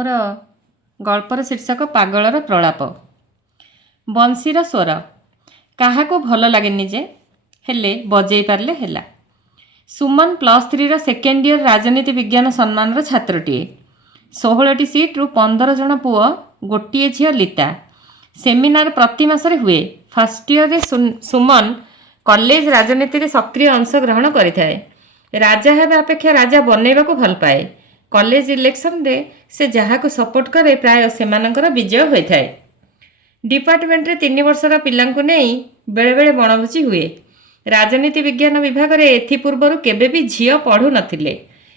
मोर गल्पर शीर्षक पागलर प्रलाप। बंशीर स्वर काहाको भल लागेनि जे हेले बजै पारले हेला। सुमन +3 सेकेंड इयर राजनीति विज्ञान सम्मान छात्रटीए। 16टी सीट्रु 15 जन पुओ गोटे झील लीता। सेमिनार प्रति मासरे हुए। फर्स्ट इयर रे सुमन कॉलेज राजनीति सक्रिय अंशग्रहण करिथाए। राजा हेबा अपेक्षा राजा बनैबा को भल पाए। कॉलेज इलेक्शन रे से जहाको सपोर्ट करे प्राय सेमानकर विजय होइथाए। डिपार्टमेंट रे 3 वर्षर पिलांकु नेई बेले बेले बनभोजी हुए। राजनीति विज्ञान विभाग रे एथि पूर्वरु केबे भी झियो पढ़ु नथिले,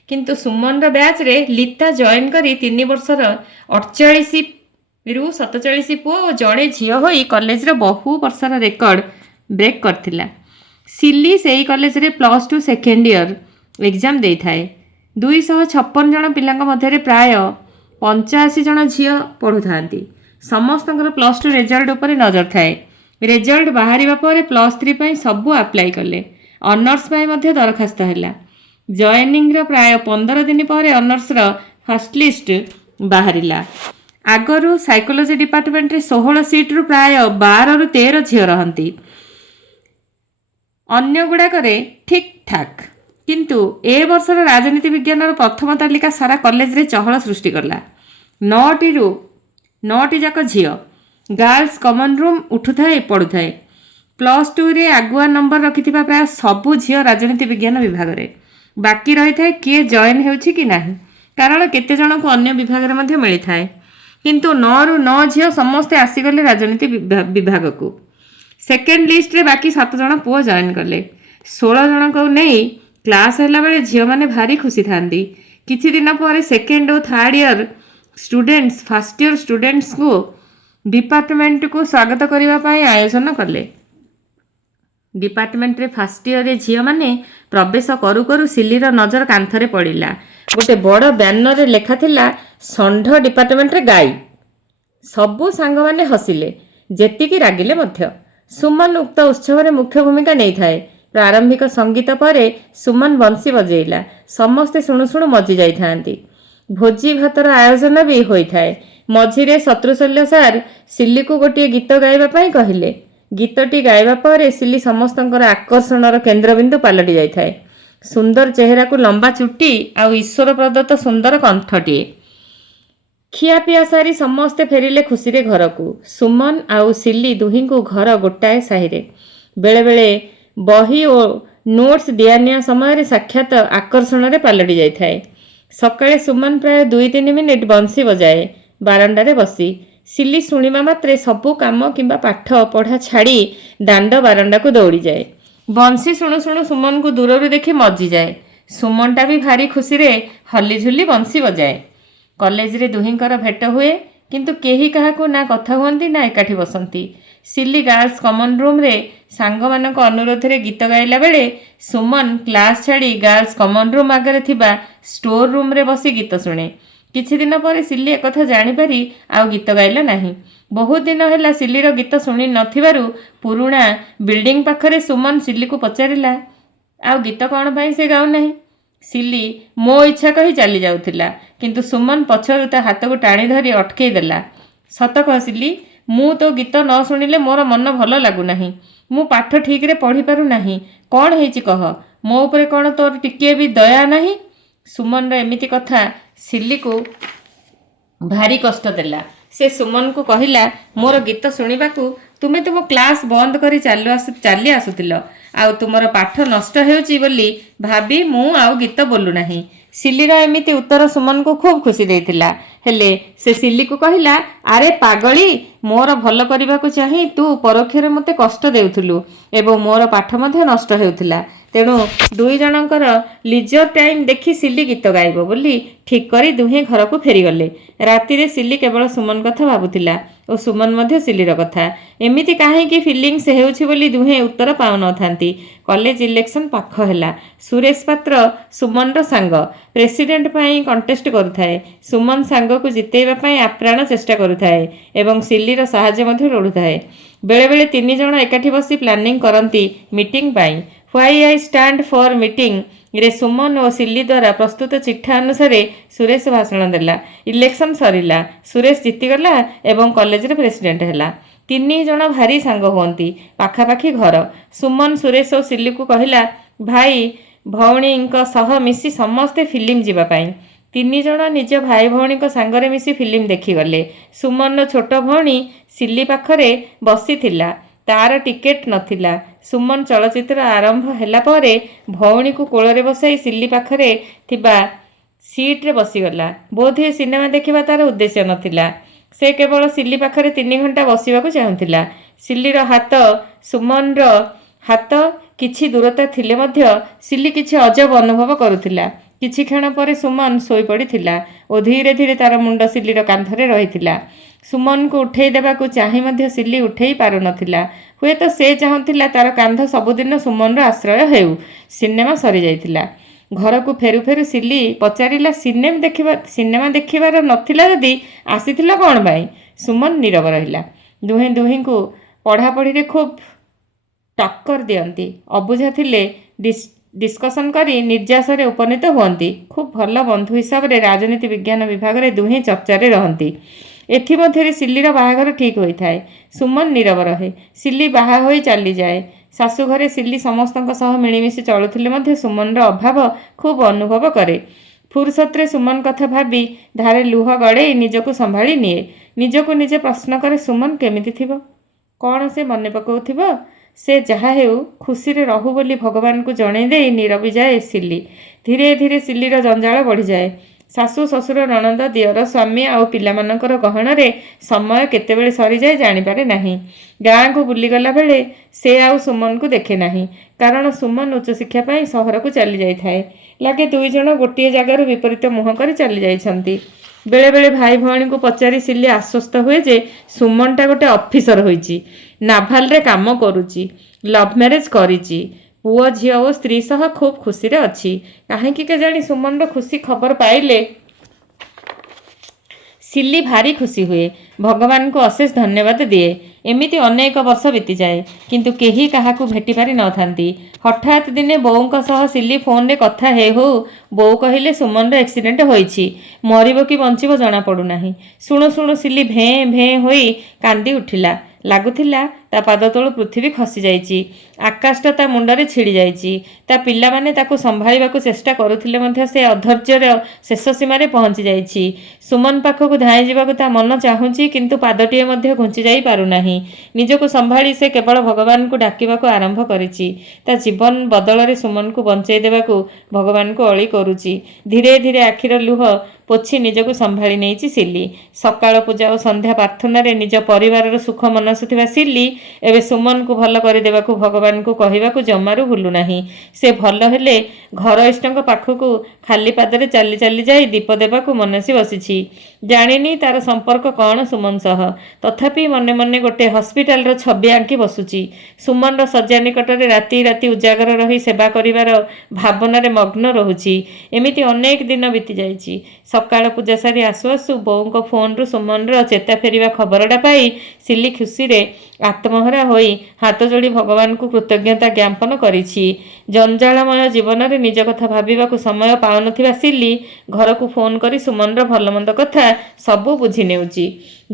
किंतु सुमन रो बैच रे लीता जॉइन करी 3 वर्षर 48 रु 47 पुओ और जड़े झियो होई कॉलेज रे बहु वर्षर रेकर्ड ब्रेक करथिला। सिली सेई कॉलेज रे +2 सेकेंड इयर एग्जाम देई थाए। 256 जन पिलांक मध्य प्राय 85 जन झियो पढ़ु थांती। समस्तଙ୍କର +2 रिजल्ट उपर नजर थाए। रिजल्ट बाहरिबा परे +3 पई सबु अप्लाई कले। ऑनर्स पई मध्य दरखास्त हैला। जॉइनिंग रो प्राय 15 दिन परे honours row first list बाहरिला। आगरु psychology department रे 16 सीट रु प्राय 12 रु 13 झियो रहंती। अन्य गुड़ाकरे ठीक ठाक, किंतु ए वर्षर राजनीति विज्ञान प्रथम तालिका सारा कॉलेज रे चहल सृष्टि करला। 9टी जाक झियो गर्ल्स कॉमन रूम उठुथाए पड़ुथाए। +2 रे आगुआ नंबर रखिथिबा प्राय सबु झियो राजनीति विज्ञान विभाग रे। बाकी रही थाए किए जॉइन हेउछि कि नाही, कारण केते जन को अन्य विभाग रे मध्ये मिली थाए, किंतु 9 रु 9 झियो समस्ते आसीगले राजनीति विभाग को। सेकेंड लिस्ट रे बाकी 7 जन पुओ जॉइन कले। 16 जन को नहीं क्लास हैला बेले झियो माने भारी खुशी थांदी। किछि दिन परे सेकेंड और third year students first year students को डिपार्टमेंट को स्वागत करने पाई आयोजन कले। डिपार्टमेंट रे फर्स्ट इयर रे झियो माने प्रवेश करू करू सिलीर नजर कांथरे पड़िला। गोटे बड़ बैनर रे लेखा थिला षंढ डिपार्टमेंट रे गाई। सबु सांग माने हसिले, जेतिकी रागिले मध्य। सुमन उक्त उत्सव रे मुख्य भूमिका नहीं थाए। प्रारंभिक संगीत परे सुमन बंशी बजेइला। समस्ते शुणु शुणु मजी जाई थांती। भोजी भातर आयोजन भी होई थाए। मझिरे शत्रुशल्य सार सिल्ली को गोटे गीत गाइबा पाई कहिले। गीतटी गाइबा परे सिल्ली समस्तंकर आकर्षणर केंद्रबिंदु पालटी जाई थाए। सुंदर चेहरा को लंबा चुट्टी आ ईश्वर प्रदत्त सुंदर कंठटी। खियापिया सारी समस्ते फेरिले खुशी रे घर को। सुमन आउ सिल्ली दुही को घर गोटाए साहिरे। बेले बेले बही और नोट्स दियानिया समय साक्षात आकर्षण रे पालटी जाई थाए। सकाळे सुमन प्राय 2-3 मिनिट बंशी बजाए बारंडारे बसी। सिल्ली शुणिमा मात्रे सबु काम किंबा पाठ पढ़ा छाड़ी दांड बारंडा को दौड़ी जाए। बंशी शुणु शुणु सुमन को दूर देखी मजी जाए। सुमनटा भी भारी खुशी रे हली झुली बंशी बजाए। कॉलेज रे दुहींकर भेट हुए, किंतु केही काहाको ना कथा हुअंती ना एकाठी बसंती। सिल्ली गर्ल्स कॉमन रूम रे सांग मानक अनुरोध रे गीत गाइला बेले सुमन क्लास छाड़ी गर्ल्स कॉमन रूम आगे थिबा स्टोर रूम रे बसी गीत शुणे। किछि दिन परे सिल्ली एकथा जानी पारी आउ गीत गाइला नाही। बहुत दिन हैला सिल्लीर गीत शुणी नथिबारु पुरुणा बिल्डिंग पाखरे सुमन सिल्ली को पचारिला, आउ गीत कौन पाई से गाउ नाही। सिल्ली मो इच्छा कही चली जाउथिला, किंतु सुमन पछरु ता हाथ को टाणी धरी अटकई देला। सत कह सिल्ली, मु तो गीत न शुणिले मोर मन भल लागु नाही। मु पाठ ठीक रे पढ़ी पारु नाही। कौन हेची कह, मो उपरे कौन तोर टिके भी दया नाही। सुमन रो एमिति कथा सिल्ली को भारी कष्ट देला। से सुमन को कहिला, मोर गीत शुणिबाकू तुमे तुम क्लास बंद करी चली आसुतिल, आउ तुमर पाठ नष्ट हेउची बोली भाबी मु आउ गीत बोलु नाही। सिल्लीर एमिति उत्तर सुमन को खूब खुशी देइथिला। हेले से सिल्ली को कहिला, अरे पागली, मोर भल करबाकू चाहि तू परोक्षरे मते कष्ट देउथुलु एवं मोर पाठ मध्ये नष्ट हेउथिला। तेणु 2 जनकर लिजर टाइम देखी सिल्ली गीत गाइबो बोली ठीक करी दुहे घर को फेरीगले। राति रे सिल्ली केवल सुमन कथा भाबुथिला और सुमन मध्य सिल्लीर कथा। एमिति काहेकि फिलिंग्स हेउछि बोली दुहे उत्तर पाउ न थांती। कॉलेज इलेक्शन पाख हैला। सुरेश पात्र सुमन रो सांग प्रेसिडेंट पाई कंटेस्ट करुथाए। सुमन सांग को जितेइबा पाई आप्राण चेष्टा करुथाए एवं सिल्लीर साहाय्य मध्य लोडुथाए। बेले बेले 3 जन एकाठी बसी प्लानिंग करंती मीटिंग पाई। Why I stand for meeting ରେ ସୁମନ ଓ ସିଲି ଦ୍ୱାରା ପ୍ରସ୍ତୁତ ଚିଠା ଅନୁସାରେ ସୁରେଶ ଭାଷଣ ଦେଲା। ଇଲେକ୍ସନ ସରିଲା, ସୁରେଶ ଜିତିଗଲା ଏବଂ କଲେଜରେ ପ୍ରେସିଡେଣ୍ଟ ହେଲା। ତିନି ଜଣ ଭାରି ସାଙ୍ଗ ହୁଅନ୍ତି, ପାଖାପାଖି ଘର। ସୁମନ ସୁରେଶ ଓ ସିଲିକୁ କହିଲା, ଭାଇ ଭଉଣୀଙ୍କ ସହ ମିଶି ସମସ୍ତେ ଫିଲ୍ମ ଯିବା ପାଇଁ। ତିନି ଜଣ ନିଜ ଭାଇ ଭଉଣୀଙ୍କ ସାଙ୍ଗରେ ମିଶି ଫିଲ୍ମ ଦେଖିଗଲେ। ସୁମନର ଛୋଟ ଭଉଣୀ ସିଲି ପାଖରେ ବସିଥିଲା, ତାର ଟିକେଟ ନଥିଲା। ସୁମନ ଚଳଚ୍ଚିତ୍ର ଆରମ୍ଭ ହେଲା ପରେ ଭଉଣୀକୁ କୋଳରେ ବସାଇ ସିଲି ପାଖରେ ଥିବା ସିଟ୍ରେ ବସିଗଲା। ବୋଧହୁଏ ସିନେମା ଦେଖିବା ତାର ଉଦ୍ଦେଶ୍ୟ ନଥିଲା, ସେ କେବଳ ସିଲି ପାଖରେ 3 ଘଣ୍ଟା ବସିବାକୁ ଚାହୁଁଥିଲା। ସିଲିର ହାତ ସୁମନର ହାତ କିଛି ଦୂରତା ଥିଲେ ମଧ୍ୟ ସିଲି କିଛି ଅଜବ ଅନୁଭବ କରୁଥିଲା। କିଛି କ୍ଷଣ ପରେ ସୁମନ ଶୋଇପଡ଼ିଥିଲା ଓ ଧୀରେ ଧୀରେ ତାର ମୁଣ୍ଡ ସିଲିର କାନ୍ଧରେ ରହିଥିଲା। ସୁମନକୁ ଉଠେଇ ଦେବାକୁ ଚାହିଁ ମଧ୍ୟ ସିଲି ଉଠେଇ ପାରୁନଥିଲା। ହୁଏତ ସେ ଚାହୁଁଥିଲା ତାର କାନ୍ଧ ସବୁଦିନ ସୁମନର ଆଶ୍ରୟ ହେଉ। ସିନେମା ସରିଯାଇଥିଲା। ଘରକୁ ଫେରୁ ଫେରୁ ସିଲି ପଚାରିଲା, ସିନେମା ଦେଖିବାର ନଥିଲା ଯଦି ଆସିଥିଲ କ'ଣ ପାଇଁ? ସୁମନ ନୀରବ ରହିଲା। ଦୁହେଁ ଦୁହିଁଙ୍କୁ ପଢ଼ାପଢ଼ିରେ ଖୁବ୍ ଟକ୍କର ଦିଅନ୍ତି। ଅବୁଝା ଥିଲେ ଡିସ୍କସନ୍ କରି ନିର୍ଯାସରେ ଉପନୀତ ହୁଅନ୍ତି। ଖୁବ୍ ଭଲ ବନ୍ଧୁ ହିସାବରେ ରାଜନୀତି ବିଜ୍ଞାନ ବିଭାଗରେ ଦୁହେଁ ଚର୍ଚ୍ଚାରେ ରହନ୍ତି। ଏଥିମଧ୍ୟରେ ସିଲିର ବାହାଘର ଠିକ୍ ହୋଇଥାଏ। ସୁମନ ନୀରବ ରହେ। ସିଲି ବାହା ହୋଇ ଚାଲିଯାଏ। ଶାଶୁଘରେ ସିଲି ସମସ୍ତଙ୍କ ସହ ମିଳିମିଶି ଚଳୁଥିଲେ ମଧ୍ୟ ସୁମନର ଅଭାବ ଖୁବ୍ ଅନୁଭବ କରେ। ଫୁରୁସତରେ ସୁମନ କଥା ଭାବି ଧାରେ ଲୁହ ଗଡ଼େଇ ନିଜକୁ ସମ୍ଭାଳି ନିଏ। ନିଜକୁ ନିଜେ ପ୍ରଶ୍ନ କରେ, ସୁମନ କେମିତି ଥିବ? କ'ଣ ସେ ମନେ ପକାଉଥିବ? ସେ ଯାହା ହେଉ ଖୁସିରେ ରହୁ ବୋଲି ଭଗବାନଙ୍କୁ ଜଣେଇ ଦେଇ ନୀରବିଯାଏ ସିଲି। ଧୀରେ ଧୀରେ ସିଲିର ଜଞ୍ଜାଳ ବଢ଼ିଯାଏ। ଶାଶୁ, ଶ୍ୱଶୁର, ନଣନ୍ଦ, ଦିଅର, ସ୍ୱାମୀ ଆଉ ପିଲାମାନଙ୍କର ଗହଣରେ ସମୟ କେତେବେଳେ ସରିଯାଏ ଜାଣିପାରେ ନାହିଁ। ଗାଁକୁ ବୁଲିଗଲା ବେଳେ ସେ ଆଉ ସୁମନକୁ ଦେଖେ ନାହିଁ, କାରଣ ସୁମନ ଉଚ୍ଚଶିକ୍ଷା ପାଇଁ ସହରକୁ ଚାଲି ଯାଇଥାଏ। ଲାଗେ ଦୁଇଜଣ ଗୋଟିଏ ଜାଗାରୁ ବିପରୀତ ମୁହଁ କରି ଚାଲି ଯାଇଛନ୍ତି। ବେଳେବେଳେ ଭାଇ ଭଉଣୀଙ୍କୁ ପଚାରି ସିଲି ଆଶ୍ୱସ୍ତ ହୁଏ ଯେ ସୁମନଟା ଗୋଟେ ଅଫିସର ହୋଇଛି, ନାଭାଲରେ କାମ କରୁଛି, ଲଭ୍ ମ୍ୟାରେଜ୍ କରିଛି, ପୁଅ ଝିଅ ଓ ସ୍ତ୍ରୀ ସହ ଖୁବ୍ ଖୁସିରେ ଅଛି। କାହିଁକି କେଜାଣି ସୁମନର ଖୁସି ଖବର ପାଇଲେ ସିଲି ଭାରି ଖୁସି ହୁଏ, ଭଗବାନଙ୍କୁ ଅଶେଷ ଧନ୍ୟବାଦ ଦିଏ। ଏମିତି ଅନେକ ବର୍ଷ ବିତିଯାଏ, କିନ୍ତୁ କେହି କାହାକୁ ଭେଟିପାରି ନଥାନ୍ତି। ହଠାତ୍ ଦିନେ ବୋଉଙ୍କ ସହ ସିଲି ଫୋନରେ କଥା ହେଉ ବୋଉ କହିଲେ, ସୁମନର ଆକ୍ସିଡେଣ୍ଟ ହୋଇଛି, ମରିବ କି ବଞ୍ଚିବ ଜଣାପଡ଼ୁନାହିଁ। ଶୁଣୁ ଶୁଣୁ ସିଲି ଭେଁ ଭେଁ ହୋଇ କାନ୍ଦି ଉଠିଲା। ଲାଗୁଥିଲା ତା ପାଦ ତଳୁ ପୃଥିବୀ ଖସିଯାଇଛି, ଆକାଶଟା ତା ମୁଣ୍ଡରେ ଛିଡ଼ି ଯାଇଛି। ତା ପିଲାମାନେ ତାକୁ ସମ୍ଭାଳିବାକୁ ଚେଷ୍ଟା କରୁଥିଲେ ମଧ୍ୟ ସେ ଅଧୈର୍ଯ୍ୟର ଶେଷ ସୀମାରେ ପହଞ୍ଚି ଯାଇଛି। ସୁମନ ପାଖକୁ ଧାଇଁ ଯିବାକୁ ତା ମନ ଚାହୁଁଛି, କିନ୍ତୁ ପାଦଟିଏ ମଧ୍ୟ ଘୁଞ୍ଚି ଯାଇ ପାରୁନାହିଁ। ନିଜକୁ ସମ୍ଭାଳି ସେ କେବଳ ଭଗବାନଙ୍କୁ ଡାକିବାକୁ ଆରମ୍ଭ କରିଛି। ତା ଜୀବନ ବଦଳରେ ସୁମନକୁ ବଞ୍ଚେଇ ଦେବାକୁ ଭଗବାନଙ୍କୁ ଅଳି କରୁଛି। ଧୀରେ ଧୀରେ ଆଖିର ଲୁହ ପୋଛି ନିଜକୁ ସମ୍ଭାଳି ନେଇଛି ସିଲି। ସକାଳ ପୂଜା ଓ ସନ୍ଧ୍ୟା ପ୍ରାର୍ଥନାରେ ନିଜ ପରିବାରର ସୁଖ ମନାସୁଥିବା ସିଲି ଏବେ ସୁମନକୁ ଭଲ କରିଦେବାକୁ ଭଗବାନଙ୍କୁ କହିବାକୁ ଜମାରୁ ଭୁଲୁନାହିଁ। ସେ ଭଲ ହେଲେ ଘର ଇଷ୍ଟଙ୍କ ପାଖକୁ ଖାଲି ପାଦରେ ଚାଲି ଚାଲି ଯାଇ ଦୀପ ଦେବାକୁ ମନସି ବସିଛି। ଜାଣିନି ତାର ସମ୍ପର୍କ କ'ଣ ସୁମନ ସହ, ତଥାପି ମନେ ମନେ ଗୋଟେ ହସ୍ପିଟାଲର ଛବି ଆଙ୍କି ବସୁଛି। ସୁମନର ଶଯ୍ୟା ନିକଟରେ ରାତି ରାତି ଉଜାଗର ରହି ସେବା କରିବାର ଭାବନାରେ ମଗ୍ନ ରହୁଛି। ଏମିତି ଅନେକ ଦିନ ବିତି ଯାଇଛି। ସକାଳ ପୂଜା ସାରି ଆସୁ ଆସୁ ବୋଉଙ୍କ ଫୋନରୁ ସୁମନର ଚେତା ଫେରିବା ଖବରଟା ପାଇ ସିଲି ଖୁସିରେ ଆତ୍ମହରା ହୋଇ ହାତ ଯୋଡ଼ି ଭଗବାନଙ୍କୁ କୃତଜ୍ଞତା ଜ୍ଞାପନ କରିଛି। ଜଞ୍ଜାଳମୟ ଜୀବନରେ ନିଜ କଥା ଭାବିବାକୁ ସମୟ ପାଉନଥିବା ସିଲି ଘରକୁ ଫୋନ କରି ସୁମନର ଭଲମନ୍ଦ କଥା ସବୁ ବୁଝି ନେଉଛି।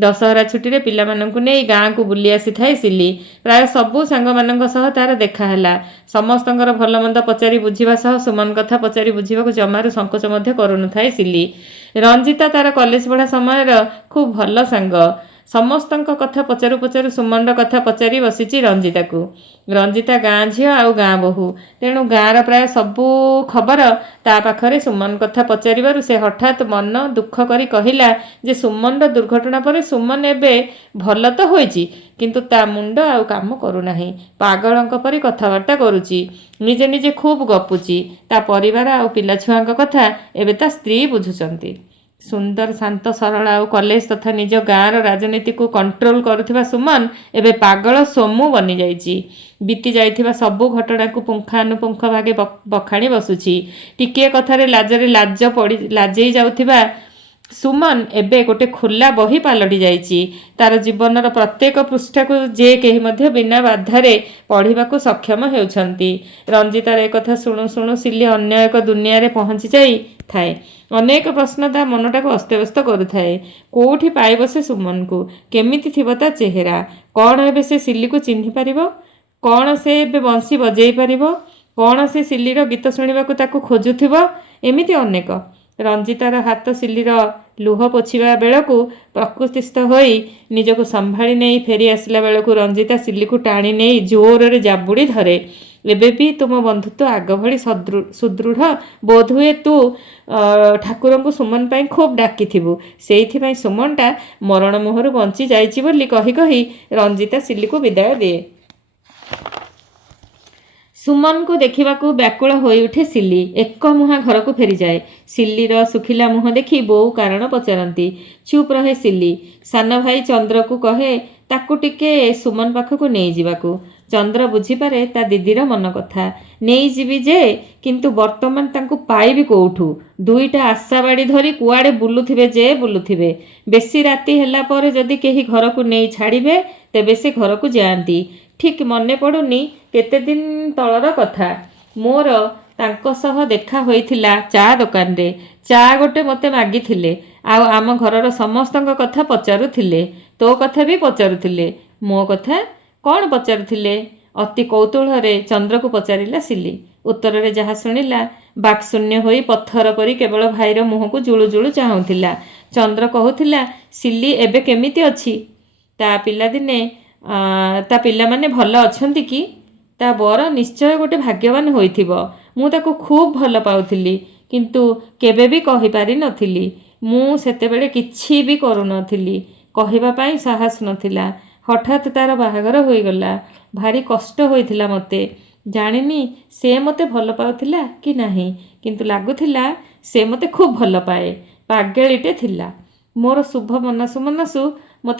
ଦଶହରା ଛୁଟିରେ ପିଲାମାନଙ୍କୁ ନେଇ ଗାଁକୁ ବୁଲି ଆସିଥାଏ ସିଲି। ପ୍ରାୟ ସବୁ ସାଙ୍ଗମାନଙ୍କ ସହ ତାର ଦେଖା ହେଲା। ସମସ୍ତଙ୍କର ଭଲମନ୍ଦ ପଚାରି ବୁଝିବା ସହ ସୁମନ କଥା ପଚାରି ବୁଝିବାକୁ ଜମାରୁ ସଙ୍କୋଚ ମଧ୍ୟ କରୁନଥାଏ ସିଲି। ରଞ୍ଜିତା ତାର କଲେଜ ପଢ଼ା ସମୟର ଖୁବ୍ ଭଲ ସାଙ୍ଗ। ସମସ୍ତଙ୍କ କଥା ପଚାରୁ ପଚାରୁ ସୁମନର କଥା ପଚାରି ବସିଛି ରଞ୍ଜିତାକୁ। ରଞ୍ଜିତା ଗାଁ ଝିଅ ଆଉ ଗାଁ ବୋହୂ, ତେଣୁ ଗାଁର ପ୍ରାୟ ସବୁ ଖବର ତା ପାଖରେ ସୁମନ କଥା ପଚାରିବାରୁ ସେ ହଠାତ୍ ମନ ଦୁଃଖ କରି କହିଲା ଯେ ସୁମନର ଦୁର୍ଘଟଣା ପରେ ସୁମନ ଏବେ ଭଲ ତ ହୋଇଛି, କିନ୍ତୁ ତା ମୁଣ୍ଡ ଆଉ କାମ କରୁନାହିଁ। ପାଗଳଙ୍କ ପରି କଥାବାର୍ତ୍ତା କରୁଛି, ନିଜେ ନିଜେ ଖୁବ୍ ଗପୁଛି। ତା ପରିବାର ଆଉ ପିଲାଛୁଆଙ୍କ କଥା ଏବେ ତା ସ୍ତ୍ରୀ ବୁଝୁଛନ୍ତି। ସୁନ୍ଦର, ଶାନ୍ତ, ସରଳ ଆଉ କଲେଜ ତଥା ନିଜ ଗାଁର ରାଜନୀତିକୁ କଣ୍ଟ୍ରୋଲ କରୁଥିବା ସୁମନ ଏବେ ପାଗଳ ସୋମୁ ବନିଯାଇଛି। ବିତି ଯାଇଥିବା ସବୁ ଘଟଣାକୁ ପୁଙ୍ଖାନୁପୁଙ୍ଖ ଭାବେ ବଖାଣି ବସୁଛି। ଟିକିଏ କଥାରେ ଲାଜରେ ଲାଜେଇ ଯାଉଥିବା ସୁମନ ଏବେ ଗୋଟେ ଖୋଲା ବହି ପାଲଟି ଯାଇଛି। ତାର ଜୀବନର ପ୍ରତ୍ୟେକ ପୃଷ୍ଠାକୁ ଯେ କେହି ମଧ୍ୟ ବିନା ବାଧାରେ ପଢ଼ିବାକୁ ସକ୍ଷମ ହେଉଛନ୍ତି। ରଞ୍ଜିତାର ଏକଥା ଶୁଣୁ ଶୁଣୁ ସିଲି ଅନ୍ୟ ଏକ ଦୁନିଆରେ ପହଞ୍ଚି ଯାଇଥାଏ। ଅନେକ ପ୍ରଶ୍ନ ତା ମନଟାକୁ ଅସ୍ତବ୍ୟସ୍ତ କରୁଥାଏ। କେଉଁଠି ପାଇବ ସେ ସୁମନକୁ? କେମିତି ଥିବ ତା ଚେହେରା? କ'ଣ ଏବେ ସେ ସିଲିକୁ ଚିହ୍ନି ପାରିବ? କ'ଣ ସେ ଏବେ ବଂଶୀ ବଜେଇ ପାରିବ? କ'ଣ ସେ ସିଲିର ଗୀତ ଶୁଣିବାକୁ ତାକୁ ଖୋଜୁଥିବ? ଏମିତି ଅନେକ। ରଞ୍ଜିତାର ହାତ ସିଲିର ଲୁହ ପୋଛିବା ବେଳକୁ ପ୍ରକୃତିସ୍ଥ ହୋଇ ନିଜକୁ ସମ୍ଭାଳି ନେଇ ଫେରି ଆସିଲା ବେଳକୁ ରଞ୍ଜିତା ସିଲିକୁ ଟାଣି ନେଇ ଜୋରରେ ଜାବୁଡ଼ି ଧରେ। ଏବେ ବି ତୁମ ବନ୍ଧୁତ୍ୱ ଆଗ ଭଳି ସୁଦୃଢ଼? ବୋଧହୁଏ ତୁ ଠାକୁରଙ୍କୁ ସୁମନ ପାଇଁ ଖୁବ୍ ଡାକିଥିବୁ। ସେଇଥିପାଇଁ ସୁମନଟା ମରଣ ମୁହଁରୁ ବଞ୍ଚି ଯାଇଛି ବୋଲି କହି କହି ରଞ୍ଜିତା ସିଲିକୁ ବିଦାୟ ଦିଏ। ସୁମନକୁ ଦେଖିବାକୁ ବ୍ୟାକୁଳ ହୋଇଉଠେ ସିଲି। ଏକ ମୁହାଁ ଘରକୁ ଫେରିଯାଏ। ସିଲିର ଶୁଖିଲା ମୁହଁ ଦେଖି ବୋଉ କାରଣ ପଚାରନ୍ତି। ଚୁପ୍ ରହେ ସିଲି। ସାନ ଭାଇ ଚନ୍ଦ୍ରକୁ କହେ ତାକୁ ଟିକେ ସୁମନ ପାଖକୁ ନେଇଯିବାକୁ। ଚନ୍ଦ୍ର ବୁଝିପାରେ ତା ଦିଦିର ମନ କଥା। ନେଇଯିବି ଯେ, କିନ୍ତୁ ବର୍ତ୍ତମାନ ତାଙ୍କୁ ପାଇବି କୋଉଠୁ? ଦୁଇଟା ଆଶାବାଡ଼ି ଧରି କୁଆଡ଼େ ବୁଲୁଥିବେ ଯେ ବୁଲୁଥିବେ। ବେଶୀ ରାତି ହେଲା ପରେ ଯଦି କେହି ଘରକୁ ନେଇ ଛାଡ଼ିବେ ତେବେ ସେ ଘରକୁ ଯାଆନ୍ତି। ଠିକ୍ ମନେ ପଡ଼ୁନି କେତେଦିନ ତଳର କଥା। ମୋର ତାଙ୍କ ସହ ଦେଖା ହୋଇଥିଲା ଚା ଦୋକାନରେ। ଚା ଗୋଟେ ମୋତେ ମାଗିଥିଲେ। ଆଉ ଆମ ଘରର ସମସ୍ତଙ୍କ କଥା ପଚାରୁଥିଲେ। ତୋ କଥା ବି ପଚାରୁଥିଲେ। ମୋ କଥା କ'ଣ ପଚାରୁଥିଲେ? ଅତି କୌତୂହଳରେ ଚନ୍ଦ୍ରକୁ ପଚାରିଲା ସିଲି। ଉତ୍ତରରେ ଯାହା ଶୁଣିଲା ବାକ୍ଶୂନ୍ୟ ହୋଇ ପଥର ପରି କେବଳ ଭାଇର ମୁହଁକୁ ଜୁଳୁ ଜୁଳୁ ଚାହୁଁଥିଲା। ଚନ୍ଦ୍ର କହୁଥିଲା, ସିଲି ଏବେ କେମିତି ଅଛି? ତା ପିଲାମାନେ ଭଲ ଅଛନ୍ତି କି? ତା ବର ନିଶ୍ଚୟ ଗୋଟେ ଭାଗ୍ୟବାନ ହୋଇଥିବ। ମୁଁ ତାକୁ ଖୁବ୍ ଭଲ ପାଉଥିଲି, କିନ୍ତୁ କେବେ ବି କହିପାରିନଥିଲି। ମୁଁ ସେତେବେଳେ କିଛି ବି କରୁନଥିଲି। କହିବା ପାଇଁ ସାହସ ନଥିଲା। ହଠାତ୍ ତାର ବାହାଘର ହୋଇଗଲା। ଭାରି କଷ୍ଟ ହୋଇଥିଲା ମୋତେ। ଜାଣିନି ସେ ମୋତେ ଭଲ ପାଉଥିଲା କି ନାହିଁ, କିନ୍ତୁ ଲାଗୁଥିଲା ସେ ମୋତେ ଖୁବ୍ ଭଲ ପାଏ। ପାଗେଳିଟେ ଥିଲା। ମୋର ଶୁଭ ମନାସୁ ମନାସୁ ମୋ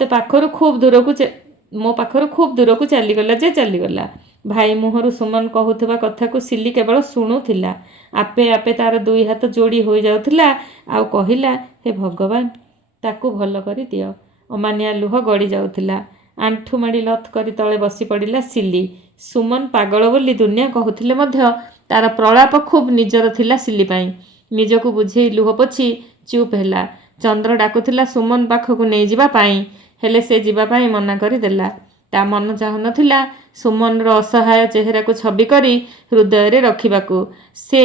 ପାଖରୁ ଖୁବ୍ ଦୂରକୁ ଚାଲିଗଲା ଯେ ଚାଲିଗଲା। ଭାଇ ମୁହଁରୁ ସୁମନ କହୁଥିବା କଥାକୁ ସିଲି କେବଳ ଶୁଣୁଥିଲା। ଆପେ ଆପେ ତାର ଦୁଇ ହାତ ଯୋଡ଼ି ହୋଇଯାଉଥିଲା ଆଉ କହିଲା, ହେ ଭଗବାନ, ତାକୁ ଭଲ କରିଦିଅ। ଅମାନିଆ ଲୁହ ଗଡ଼ି ଯାଉଥିଲା। ଆଣ୍ଠୁ ମାଡ଼ି ଲଥ୍ କରି ତଳେ ବସି ପଡ଼ିଲା ସିଲି। ସୁମନ ପାଗଳ ବୋଲି ଦୁନିଆ କହୁଥିଲେ ମଧ୍ୟ ତାର ପ୍ରଳାପ ଖୁବ୍ ନିଜର ଥିଲା ସିଲି ପାଇଁ। ନିଜକୁ ବୁଝେଇ ଲୁହ ପୋଛି ଚୁପ୍ ହେଲା। ଚନ୍ଦ୍ର ଡାକୁଥିଲା ସୁମନ ପାଖକୁ ନେଇଯିବା ପାଇଁ, ହେଲେ ସେ ଯିବା ପାଇଁ ମନା କରିଦେଲା। ତା ମନ ଚାହୁଁନଥିଲା ସୁମନର ଅସହାୟ ଚେହେରାକୁ ଛବି କରି ହୃଦୟରେ ରଖିବାକୁ। ସେ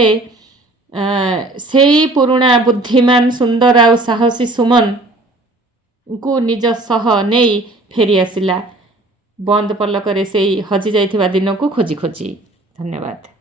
ସେଇ ପୁରୁଣା ବୁଦ୍ଧିମାନ, ସୁନ୍ଦର ଆଉ ସାହସୀ ସୁମନକୁ ନିଜ ସହ ନେଇ ଫେରି ଆସିଲା। ବନ୍ଦ ପଲକରେ ସେଇ ହଜି ଯାଇଥିବା ଦିନକୁ ଖୋଜି ଖୋଜି। ଧନ୍ୟବାଦ।